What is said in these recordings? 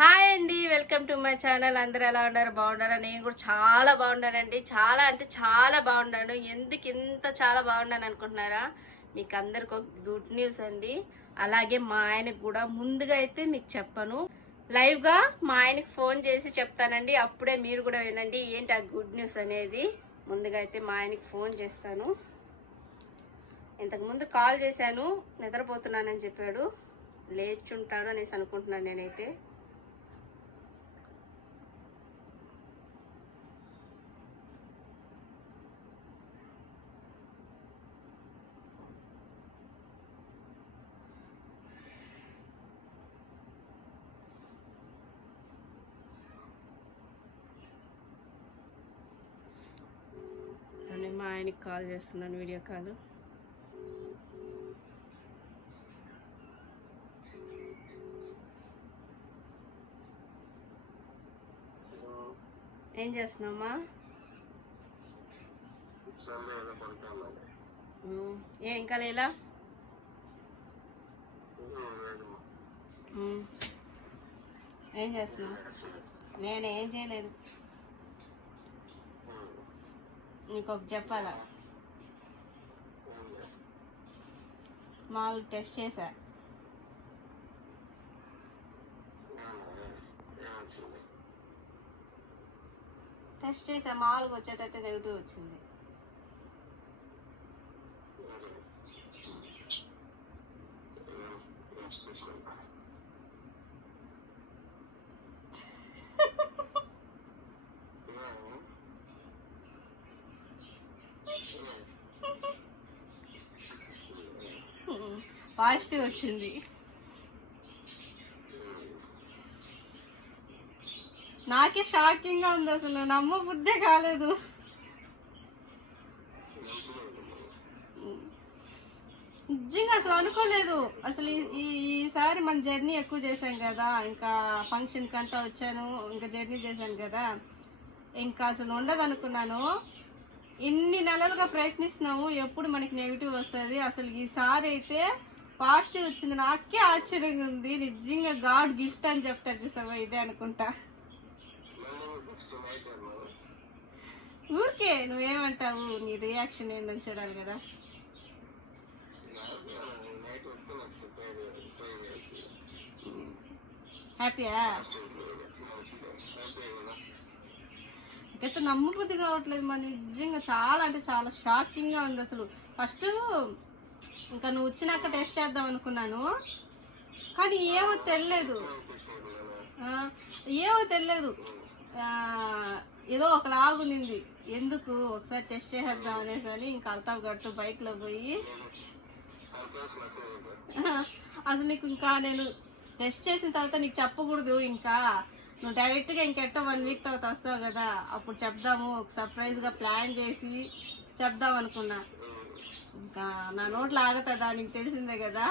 Hi అండి welcome to my channel. అందరూ ఎలా ఉన్నారు? బాగున్నారా? నేను కూడా చాలా బాగున్నానండి. చాలా అంటే చాలా బాగున్నాను. ఎందుకు ఇంత చాలా బాగున్నాను అనుకుంటున్నారా? మీకు అందరికి ఒక గుడ్ న్యూస్ అండి. అలాగే మా ఆయనకు కూడా ముందుగా అయితే మీకు చెప్పను. లైవ్గా మా ఆయనకి ఫోన్ చేసి చెప్తానండి. అప్పుడే మీరు కూడా వినండి. ఏంటి ఆ గుడ్ న్యూస్ అనేది? ముందుగా అయితే మా ఆయనకి ఫోన్ చేస్తాను. ఇంతకుముందు కాల్ చేశాను. నిద్రపోతున్నానని చెప్పాడు. లేచుంటాడు అనేసి అనుకుంటున్నాను నేనైతే నేను మా ఆయనకి కాల్ చేస్తున్నాను వీడియో కాల్. ఏం చేస్తున్నామా ఏ ఇంకా లేలా ఏం చేస్తున్నావు? నేను ఏం చేయలేదు. నీకు ఒక చెప్పాలా? మామూలు టెస్ట్ చేశా టెస్ట్ చేసా మామూలుగా వచ్చేటట్టు నెగిటివ్ వచ్చింది. పాజిటివ్ వచ్చింది. నాకే షాకింగ్గా ఉంది అసలు. నమ్మ బుద్ధే కాలేదు. నిజంగా అసలు అనుకోలేదు. అసలు ఈ- ఈసారి మన జర్నీ ఎక్కువ చేశాం కదా. ఇంకా ఫంక్షన్ కంతా వచ్చాను. ఇంకా జర్నీ చేశాను కదా. ఇంకా అసలు ఉండదు అనుకున్నాను ఇన్ని నెలలుగా ప్రయత్నిస్తున్నాము ఎప్పుడు మనకి నెగిటివ్ వస్తుంది. అసలు ఈసారి అయితే పాజిటివ్ వచ్చింది. నాకే ఆశ్చర్యంగా ఉంది. నిజంగా గాడ్ గిఫ్ట్ అని చెప్తారు చూసావా? ఇదే అనుకుంటా. ఊరికే నువ్వేమంటావు? నీ రియాక్షన్ ఏందని చూడాలి కదా. హ్యాపీయా ఎంత నమ్మబుద్ధి కావట్లేదు మరి నిజంగా చాలా అంటే చాలా షాకింగ్గా ఉంది అసలు. ఫస్ట్ ఇంకా నువ్వు వచ్చినాక టెస్ట్ చేద్దాం అనుకున్నాను. కానీ ఏమో తెలియలేదు ఏమో తెలియదు ఏదో ఒక లాగునింది ఎందుకు ఒకసారి టెస్ట్ చేసేద్దాం అనేసి అని ఇంకా అల్తాఫ్ గట్టు బైక్లో పోయి అసలు నీకు ఇంకా నేను టెస్ట్ చేసిన తర్వాత నీకు చెప్పకూడదు ఇంకా. నువ్వు డైరెక్ట్గా ఇంకెట్టో వన్ వీక్ తర్వాత వస్తావు కదా అప్పుడు చెప్దాము ఒక సర్ప్రైజ్గా ప్లాన్ చేసి చెప్దాం అనుకున్నా. ఇంకా నా నోట్లో ఆగుతుందా నీకు తెలిసిందే కదా.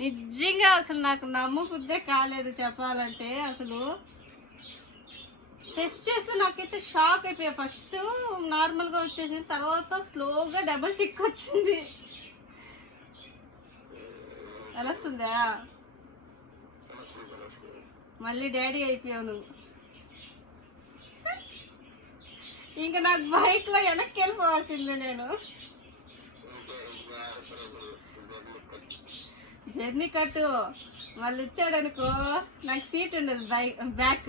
నిజంగా అసలు నాకు నమ్మకుద్దే కాలేదు చెప్పాలంటే అసలు. టెస్ట్ చేస్తే నాకైతే షాక్ అయిపోయా. ఫస్ట్ నార్మల్గా వచ్చేసింది తర్వాత స్లోగా డబుల్ టిక్ వచ్చింది. తెలుస్తుందా మళ్ళీ డాడీ అయిపోయావు నువ్వు. ఇంకా నాకు బైక్లో వెనక్కి వెళ్ళిపోవాల్సిందే నేను. జర్నీ కట్టు. మళ్ళీ ఇచ్చాడనుకో నాకు సీట్ ఉండదు బైక్ బ్యాక్.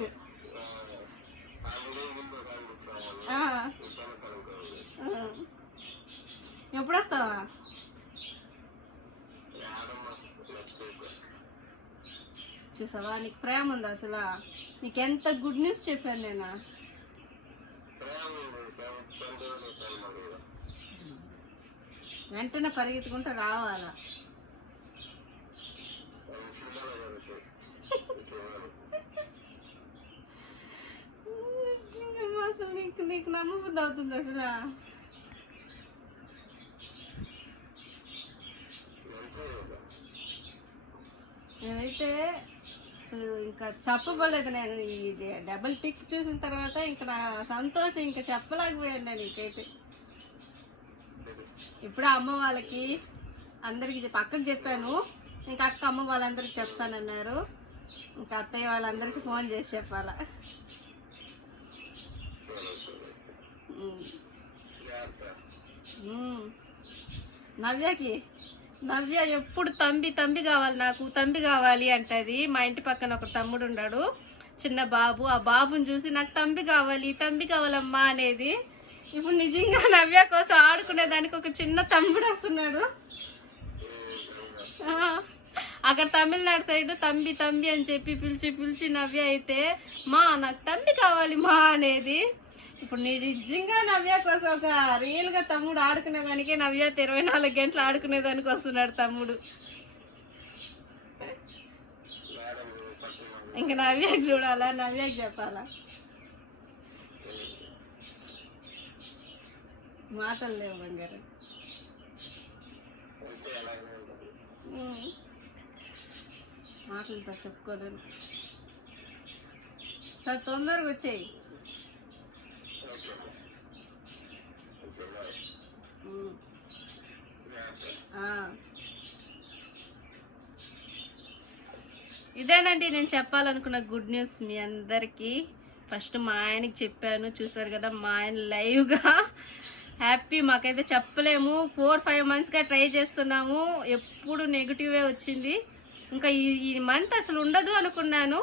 ఎప్పుడు వస్తావా చూసావా? నీకు ప్రేమ ఉంది అసలు. నీకు ఎంత గుడ్ న్యూస్ చెప్పాను నేను? వెంటనే పరిగెత్తుకుంటూ రావాలా? అసలు నీకు నీకు నమ్మబుద్ధి అవుతుంది అసలు. నేనైతే అసలు ఇంకా చెప్పబడలేదు నేను ఈ డబుల్ టిక్ చూసిన తర్వాత ఇంకా నా సంతోషం ఇంకా చెప్పలేకపోయాను నేను నీకైతే ఇప్పుడు అమ్మ వాళ్ళకి అందరికి చెప్పి అక్కకి చెప్పాను. ఇంకా అక్క అమ్మ వాళ్ళందరికి చెప్తానన్నారు. ఇంకా అత్తయ్య వాళ్ళందరికీ ఫోన్ చేసి చెప్పాలా. నవ్యకి నవ్య ఎప్పుడు తంబి తంబి కావాలి నాకు తంబి కావాలి అంటది. మా ఇంటి పక్కన ఒక తమ్ముడు ఉన్నాడు చిన్న బాబు. ఆ బాబుని చూసి నాకు తంబి కావాలి తంబి కావాలమ్మా అనేది. ఇప్పుడు నిజంగా నవ్య కోసం ఆడుకునే దానికి ఒక చిన్న తమ్ముడు వస్తున్నాడు. అక్కడ తమిళనాడు సైడ్ తంబి తంబి అని చెప్పి పిలిచి పిలిచి నవ్య అయితే మా నాకు తంబి కావాలి మా అనేది. ఇప్పుడు నిజంగా నవ్య కోసం ఒక రియల్గా తమ్ముడు ఆడుకునే దానికి నవ్య ఇరవై నాలుగు గంటలు ఆడుకునే దానికి వస్తున్నాడు తమ్ముడు. ఇంకా నవ్య చూడాలా? నవ్య చెప్పాలా? మాటలు లేవు బంగారు. మాటలతో చెప్పుకోలేను. సార్ తొందరగా వచ్చేయి. ఇదేనండి నేను చెప్పాలనుకున్న గుడ్ న్యూస్ మీ అందరికీ. ఫస్ట్ మా ఆయనకి చెప్పాను చూసారు కదా మా ఆయన లైవ్గా. హ్యాపీ మాకైతే చెప్పలేము. ఫోర్ ఫైవ్ మంత్స్గా ట్రై చేస్తున్నాము. ఎప్పుడు నెగిటివే వచ్చింది. ఇంకా ఈ ఈ మంత్ అసలు ఉండదు అనుకున్నాను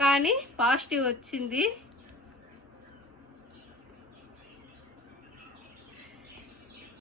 కానీ పాజిటివ్ వచ్చింది.